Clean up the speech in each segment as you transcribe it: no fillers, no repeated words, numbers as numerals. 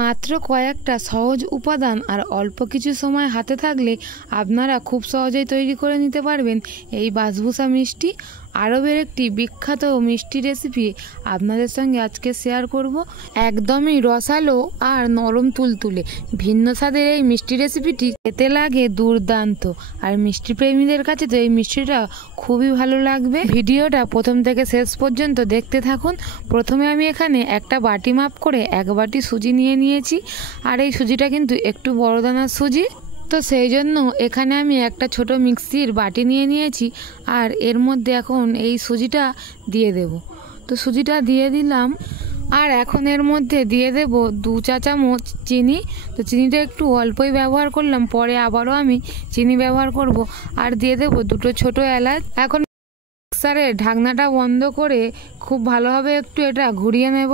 মাত্র কয়েকটা সহজ উপাদান আর অল্প কিছু সময় হাতে থাকলে আপনারা খুব সহজেই তৈরি করে নিতে পারবেন এই বাসবুসা মিষ্টি। আরবের একটি বিখ্যাত মিষ্টি রেসিপি আপনাদের সঙ্গে আজকে শেয়ার করব। একদমই রসালো আর নরম তুলতুলে ভিন্ন স্বাদের এই মিষ্টি রেসিপিটি খেতে লাগে দুর্দান্ত। আর মিষ্টি প্রেমীদের কাছে তো এই মিষ্টিটা খুবই ভালো লাগবে। ভিডিওটা প্রথম থেকে শেষ পর্যন্ত দেখতে থাকুন। প্রথমে আমি এখানে একটা বাটি মাপ করে 1 বাটি সুজি নিয়ে নিয়েছি। আর এই সুজিটা কিন্তু একটু বড় দানার সুজি, তো সেই জন্য এখানে আমি একটা ছোট মিক্সির বাটি নিয়ে নিয়েছি। আর এর মধ্যে এখন এই সুজিটা দিয়ে দেব। তো সুজিটা দিয়ে দিলাম। আর এখন এর মধ্যে দিয়ে দেব 2 চা চামচ চিনি। তো চিনিটা একটু অল্পই ব্যবহার করলাম, পরে আবারও আমি চিনি ব্যবহার করব। আর দিয়ে দেব 2টো ছোট এলাচ। এখন মিক্সারের ঢাকনাটা বন্ধ করে খুব ভালোভাবে একটু এটা ঘুরিয়ে নেব।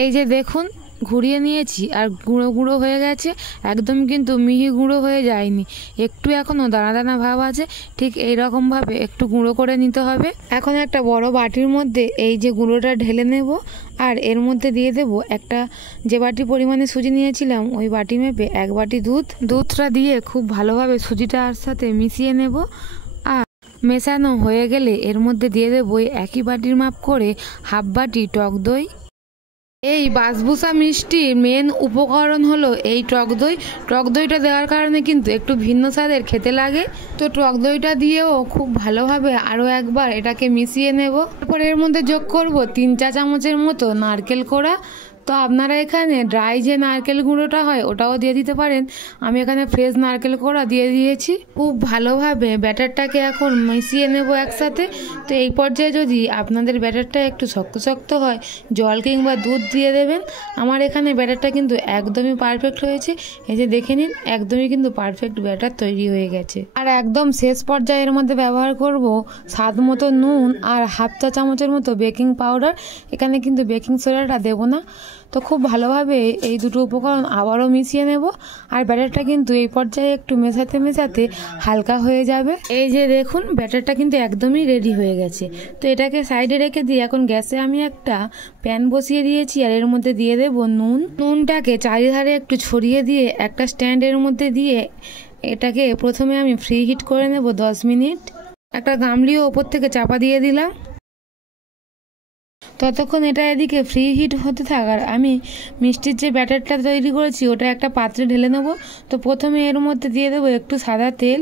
এই যে দেখুন ঘুরিয়ে নিয়েছি আর গুঁড়ো গুঁড়ো হয়ে গেছে, একদম কিন্তু মিহি গুঁড়ো হয়ে যায়নি, একটু এখনও দানা দানা ভাব আছে। ঠিক এই রকমভাবে একটু গুঁড়ো করে নিতে হবে। এখন একটা বড় বাটির মধ্যে এই যে গুঁড়োটা ঢেলে নেব। আর এর মধ্যে দিয়ে দেব একটা, যে বাটি পরিমাণে সুজি নিয়েছিলাম ওই বাটি মেপে 1 বাটি দুধটা দিয়ে খুব ভালোভাবে সুজিটার সাথে মিশিয়ে নেব। আর মেশানো হয়ে গেলে এর মধ্যে দিয়ে দেবো একই বাটির মাপ করে 1/2 বাটি টক দই। এই বাসবুসা মিষ্টির মেন উপকরণ হলো এই টক দই। টক দইটা দেওয়ার কারণে কিন্তু একটু ভিন্ন স্বাদের খেতে লাগে। তো টক দইটা দিয়েও খুব ভালোভাবে আরও একবার এটাকে মিশিয়ে নেব। তারপর এর মধ্যে যোগ করব 3 চা চামচের মতো নারকেল কোড়া। তো আপনারা এখানে ড্রাই যে নারকেল গুঁড়োটা হয় ওটাও দিয়ে দিতে পারেন, আমি এখানে ফ্রেশ নারকেল কোড়া দিয়ে দিয়েছি। খুব ভালোভাবে ব্যাটারটাকে এখন মিশিয়ে নেব একসাথে। তো এই পর্যায়ে যদি আপনাদের ব্যাটারটা একটু শক্ত শক্ত হয়, জল কিংবা দুধ দিয়ে দেবেন। আমার এখানে ব্যাটারটা কিন্তু একদমই পারফেক্ট হয়েছে। এই যে দেখে নিন, একদমই কিন্তু পারফেক্ট ব্যাটার তৈরি হয়ে গেছে। আর একদম শেষ পর্যায়ের মধ্যে ব্যবহার করব স্বাদ মতো নুন আর 1/2 চা চামচের মতো বেকিং পাউডার। এখানে কিন্তু বেকিং সোডাটা দেবো না। তো খুব ভালোভাবে এই দুটো উপকরণ আবারও মিশিয়ে নেব। আর ব্যাটারটা কিন্তু এই পর্যায়ে একটু মেশাতে মেশাতে হালকা হয়ে যাবে। এই যে দেখুন ব্যাটারটা কিন্তু একদমই রেডি হয়ে গেছে। তো এটাকে সাইডে রেখে দিয়ে এখন গ্যাসে আমি একটা প্যান বসিয়ে দিয়েছি। আর এর মধ্যে দিয়ে দেব নুনটাকে চারিধারে একটু ছড়িয়ে দিয়ে একটা স্ট্যান্ডের মধ্যে দিয়ে এটাকে প্রথমে আমি ফ্রি হিট করে নেব 10 মিনিট। একটা গামলিও ওপর থেকে চাপা দিয়ে দিলাম। ততক্ষণ এটা এদিকে ফ্রি হিট হতে থাক। আর আমি মিষ্টির যে ব্যাটারটা তৈরি করেছি ওটা একটা পাত্রে ঢেলে নেব। তো প্রথমে এর মধ্যে দিয়ে দেবো একটু সাদা তেল।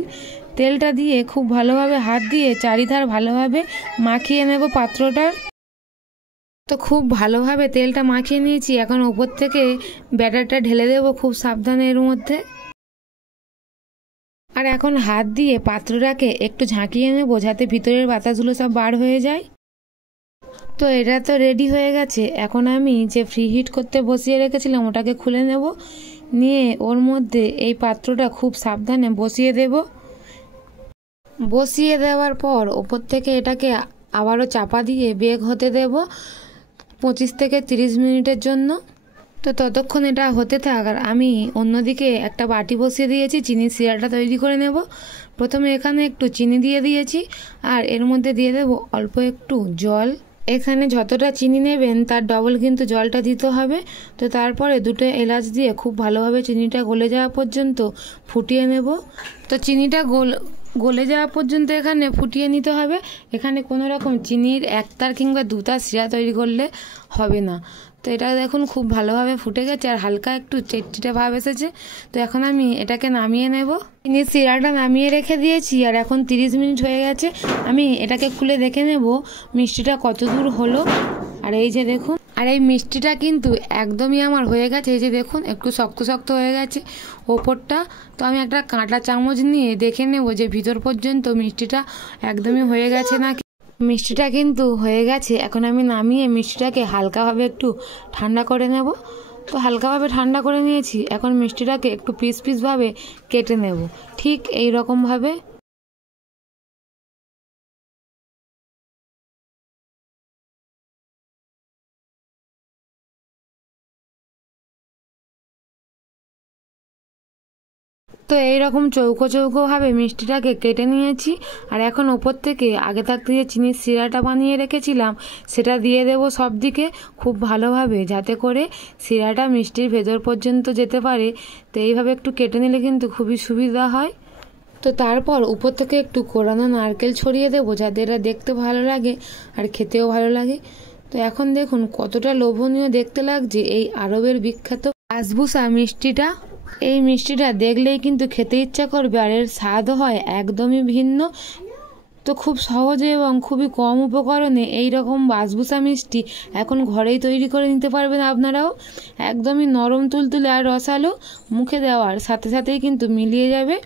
তেলটা দিয়ে খুব ভালোভাবে হাত দিয়ে চারিধার ভালোভাবে মাখিয়ে নেব পাত্রটার। তো খুব ভালোভাবে তেলটা মাখিয়ে নিয়েছি। এখন ওপর থেকে ব্যাটারটা ঢেলে দেবো খুব সাবধানে এর মধ্যে। আর এখন হাত দিয়ে পাত্রটাকে একটু ঝাঁকিয়ে নেব যাতে ভিতরের বাতাসগুলো সব বার হয়ে যায়। তো এটা তো রেডি হয়ে গেছে। এখন আমি যে ফ্রি হিট করতে বসিয়ে রেখেছিলাম ওটাকে খুলে নেব। নিয়ে ওর মধ্যে এই পাত্রটা খুব সাবধানে বসিয়ে দেব। বসিয়ে দেওয়ার পর ওপর থেকে এটাকে আবারও চাপা দিয়ে বেক হতে দেব 25 থেকে 30 মিনিটের জন্য। তো ততক্ষণ এটা হতে থাক। আর আমি অন্যদিকে একটা বাটি বসিয়ে দিয়েছি, চিনির সিরাটা তৈরি করে নেব। প্রথমে এখানে একটু চিনি দিয়ে দিয়েছি। আর এর মধ্যে দিয়ে দেব অল্প একটু জল। এখানে যতটা চিনি নেবেন তার ডবল কিন্তু জলটা দিতে হবে। তো তারপরে 2টো এলাচ দিয়ে খুব ভালোভাবে চিনিটা গলে যাওয়া পর্যন্ত ফুটিয়ে নেব। তো চিনিটা গলে যাওয়া পর্যন্ত এখানে ফুটিয়ে নিতে হবে। এখানে কোনো রকম চিনির 1 তার কিংবা 2 তার শিরা তৈরি করলে হবে না। তো এটা দেখুন খুব ভালোভাবে ফুটে গেছে আর হালকা একটু চেটচিটে ভাব এসেছে। তো এখন আমি এটাকে নামিয়ে নেব। চিনির শিরাটা নামিয়ে রেখে দিয়েছি। আর এখন 30 মিনিট হয়ে গেছে। আমি এটাকে খুলে দেখে নেব মিষ্টিটা কত দূর হলো। আর এই যে দেখুন, আর এই মিষ্টিটা কিন্তু একদমই আমার হয়ে গেছে। এই যে দেখুন একটু শক্ত শক্ত হয়ে গেছে ওপরটা। তো আমি একটা কাঁটা চামচ নিয়ে দেখে নেব যে ভিতর পর্যন্ত মিষ্টিটা একদমই হয়ে গেছে না। মিষ্টিটা কিন্তু হয়ে গেছে। এখন আমি নামিয়ে মিষ্টিটাকে হালকাভাবে একটু ঠান্ডা করে নেব। তো হালকাভাবে ঠান্ডা করে নিয়েছি। এখন মিষ্টিটাকে একটু পিস পিসভাবে কেটে নেব ঠিক এই রকমভাবে। তো তো এইরকম চৌকো চৌকোভাবে মিষ্টিটাকে কেটে নিয়েছি। আর এখন ওপর থেকে আগে থাকতে যে চিনির শিরাটা বানিয়ে রেখেছিলাম সেটা দিয়ে দেবো সব দিকে খুব ভালোভাবে, যাতে করে শিরাটা মিষ্টির ভেতর পর্যন্ত যেতে পারে। তো এইভাবে একটু কেটে নিলে কিন্তু খুবই সুবিধা হয়। তো তারপর উপর থেকে একটু কোরানো নারকেল ছড়িয়ে দেবো, যাতে এটা দেখতে ভালো লাগে আর খেতেও ভালো লাগে। তো এখন দেখুন কতটা লোভনীয় দেখতে লাগছে এই আরবের বিখ্যাত বাসবুসা মিষ্টিটা। এই মিষ্টিটা দেখলেই কিন্তু খেতে ইচ্ছা করবে, আর এর স্বাদও হয় একদমই ভিন্ন। তো খুব সহজে এবং খুবই কম উপকরণে এই রকম বাসবুসা মিষ্টি এখন ঘরেই তৈরি করে নিতে পারবেন আপনারাও। একদমই নরম তুলতুলে আর রসালো, মুখে দেওয়ার সাথে সাথেই কিন্তু মিলিয়ে যাবে।